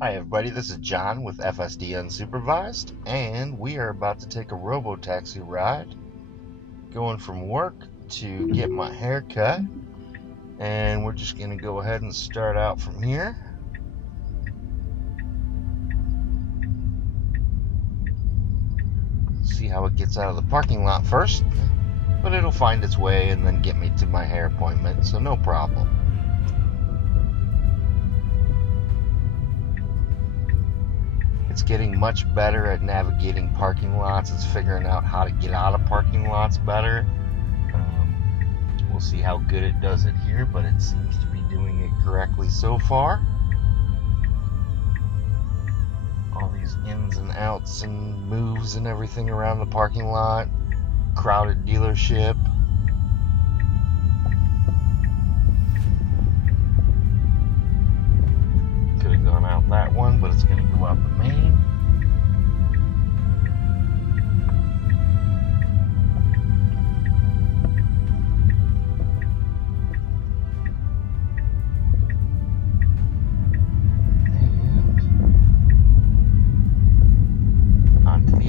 Hi everybody, this is John with FSD Unsupervised, and we are about to take a robo-taxi ride going from work to get my hair cut, and we're just going to go ahead and start out from here. See how it gets out of the parking lot first, but it'll find its way and then get me to my hair appointment, so no problem. It's getting much better at navigating parking lots. It's figuring out how to get out of parking lots better. We'll see how good it does it here, but it seems to be doing it correctly so far. All these ins and outs and moves and everything around the parking lot. Crowded dealership. Could have gone out that one, but it's going to go out the main.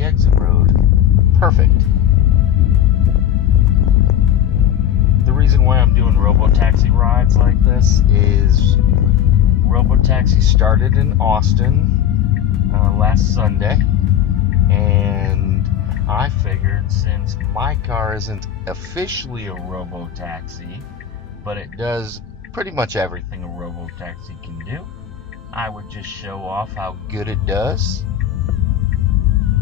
Exit road. Perfect. The reason why I'm doing robo-taxi rides like this is robo-taxi started in Austin last Sunday, and I figured since my car isn't officially a robo-taxi, but it does pretty much everything a robo-taxi can do, I would just show off how good it does.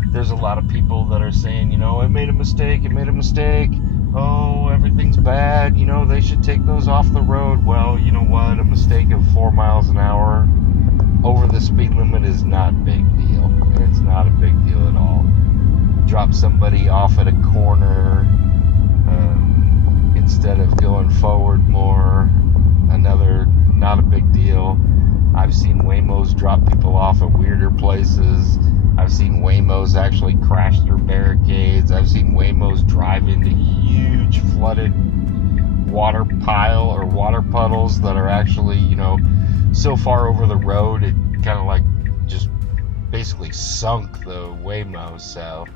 There's a lot of people that are saying, I made a mistake, oh, everything's bad, they should take those off the road. Well, you know what, a mistake of 4 miles an hour over the speed limit is not a big deal. It's not a big deal at all. Drop somebody off at a corner instead of going forward more, not a big deal. I've seen Waymos drop people off at weirder places. I've seen Waymos actually crash through barricades. I've seen Waymos drive into huge flooded water pile or water puddles that are actually, so far over the road it kind of like just basically sunk the Waymo. So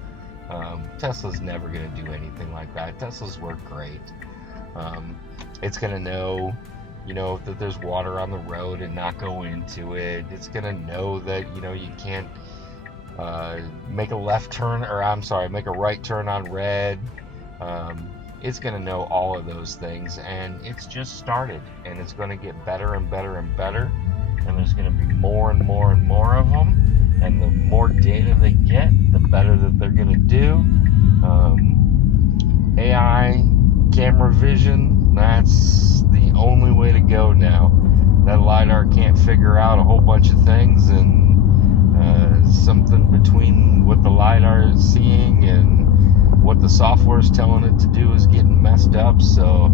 Tesla's never going to do anything like that. Teslas work great. It's going to know that there's water on the road and not go into it. It's going to know that, you can't make a right turn on red. It's going to know all of those things, and it's just started, and it's going to get better and better and better, and there's going to be more and more and more of them, and the more data they get, the better that they're going to do. AI, camera vision, that's the only way to go now. That LiDAR can't figure out a whole bunch of things, and something between what the LiDAR is seeing and what the software is telling it to do is getting messed up. So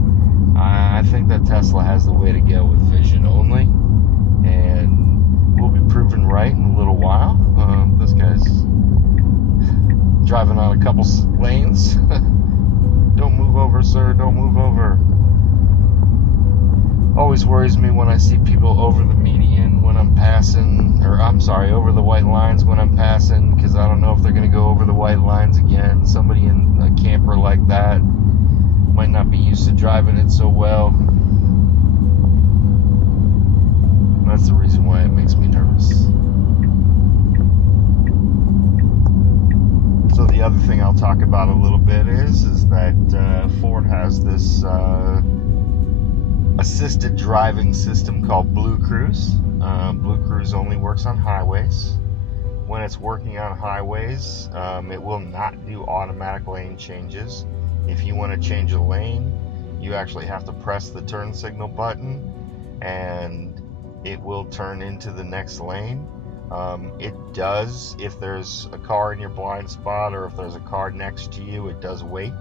I think that Tesla has the way to go with vision only, and we'll be proven right in a little while. This guy's driving on a couple lanes. Don't move over, sir, don't move over. Always worries me when I see people over the median when I'm passing, over the white lines when I'm passing, because I don't know if they're going to go over the white lines again. Somebody in a camper like that might not be used to driving it so well. That's the reason why it makes me nervous. So the other thing I'll talk about a little bit is that Ford has this assisted driving system called Blue Cruise. Blue Cruise only works on highways. When it's working on highways, it will not do automatic lane changes. If you want to change a lane, you actually have to press the turn signal button, and it will turn into the next lane. It does, if there's a car in your blind spot or if there's a car next to you, it does wait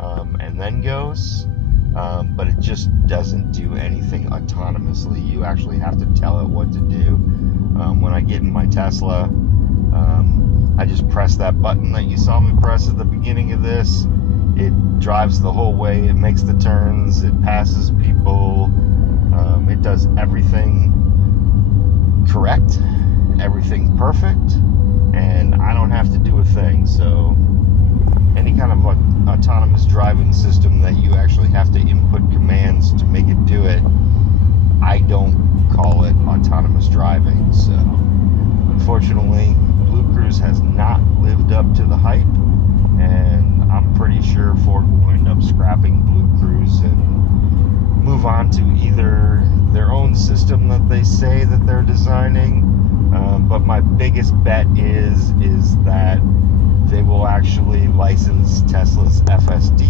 and then goes. But it just doesn't do anything autonomously. You actually have to tell it what to do. When I get in my Tesla, I just press that button that you saw me press at the beginning of this. It drives the whole way. It makes the turns. It passes people. It does everything correct. everything perfect, and I don't have to do a thing. So any kind of autonomous driving system that you actually have to input commands to make it do it, I don't call it autonomous driving. So unfortunately, Blue Cruise has not lived up to the hype, and I'm pretty sure Ford will end up scrapping Blue Cruise and move on to either their own system that they say that they're designing, but my biggest bet is that they will actually license Tesla's FSD.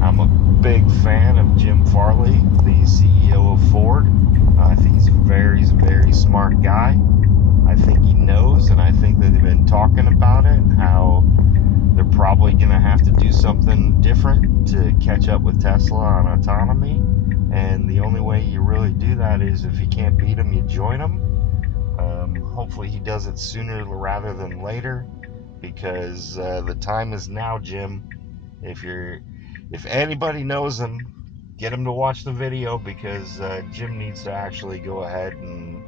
I'm a big fan of Jim Farley, the CEO of Ford. I think he's a very, very smart guy. I think he knows, and I think that they've been talking about it, how they're probably going to have to do something different to catch up with Tesla on autonomy. And the only way you really do that is if you can't beat them, you join them. Hopefully he does it sooner rather than later, because the time is now, Jim. If anybody knows him, get him to watch the video, because Jim needs to actually go ahead and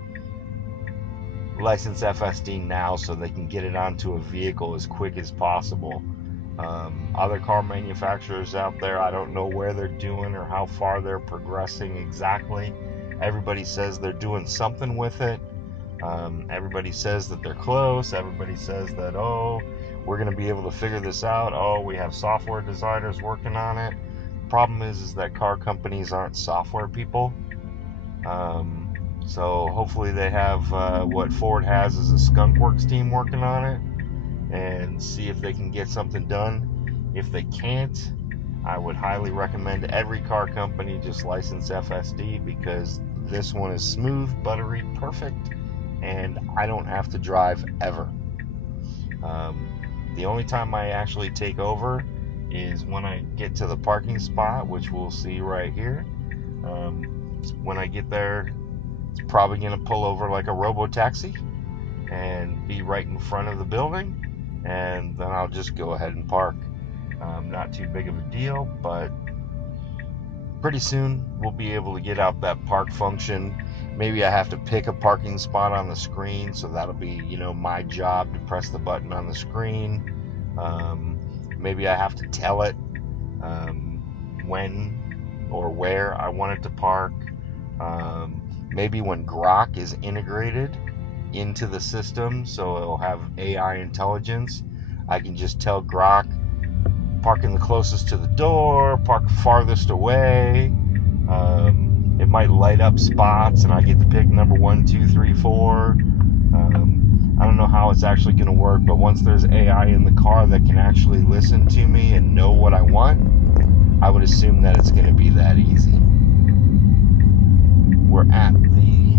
license FSD now so they can get it onto a vehicle as quick as possible. Other car manufacturers out there, I don't know where they're doing or how far they're progressing exactly. Everybody says they're doing something with it. Everybody says that they're close. Everybody says that, oh, we're going to be able to figure this out. Oh, we have software designers working on it. Problem is that car companies aren't software people. So hopefully they have what Ford has is a skunkworks team working on it, and see if they can get something done. If they can't, I would highly recommend every car company just license FSD, because this one is smooth, buttery, perfect, and I don't have to drive ever. The only time I actually take over is when I get to the parking spot, which we'll see right here. When I get there, it's probably going to pull over like a robo-taxi and be right in front of the building, and then I'll just go ahead and park. Not too big of a deal, but pretty soon we'll be able to get out that park function. Maybe I have to pick a parking spot on the screen, so that'll be, my job to press the button on the screen. Maybe I have to tell it when or where I want it to park. Maybe when Grok is integrated into the system, so it'll have AI intelligence, I can just tell Grok, parking the closest to the door, park farthest away. It might light up spots and I get to pick number 1, 2, 3, 4. I don't know how it's actually going to work, but once there's AI in the car that can actually listen to me and know what I want, I would assume that it's going to be that easy. We're at the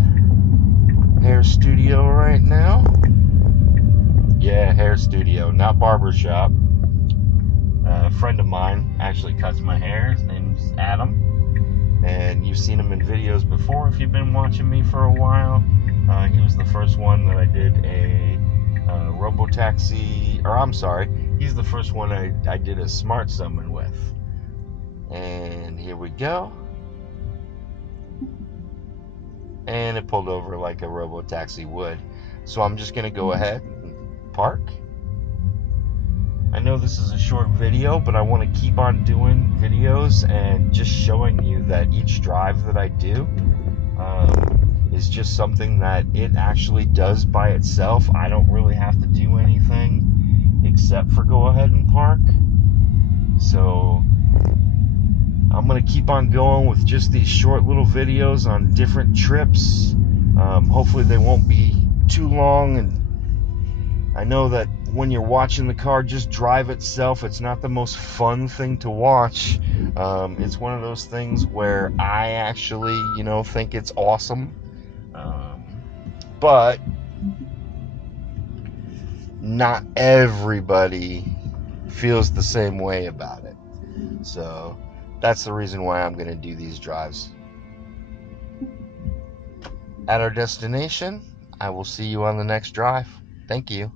hair studio right now. Yeah, hair studio, not barber shop. A friend of mine actually cuts my hair. His name's Adam, and you've seen him in videos before if you've been watching me for a while. He was the first one that I did a robo-taxi, or I'm sorry, he's the first one I did a smart summon with. And here we go. And it pulled over like a robo-taxi would. So I'm just going to go ahead and park. I know this is a short video, but I want to keep on doing videos and just showing you that each drive that I do is just something that it actually does by itself. I don't really have to do anything except for go ahead and park. So I'm going to keep on going with just these short little videos on different trips. Hopefully they won't be too long, and I know that when you're watching the car just drive itself, it's not the most fun thing to watch. It's one of those things where I actually, think it's awesome. But not everybody feels the same way about it. So that's the reason why I'm going to do these drives. At our destination, I will see you on the next drive. Thank you.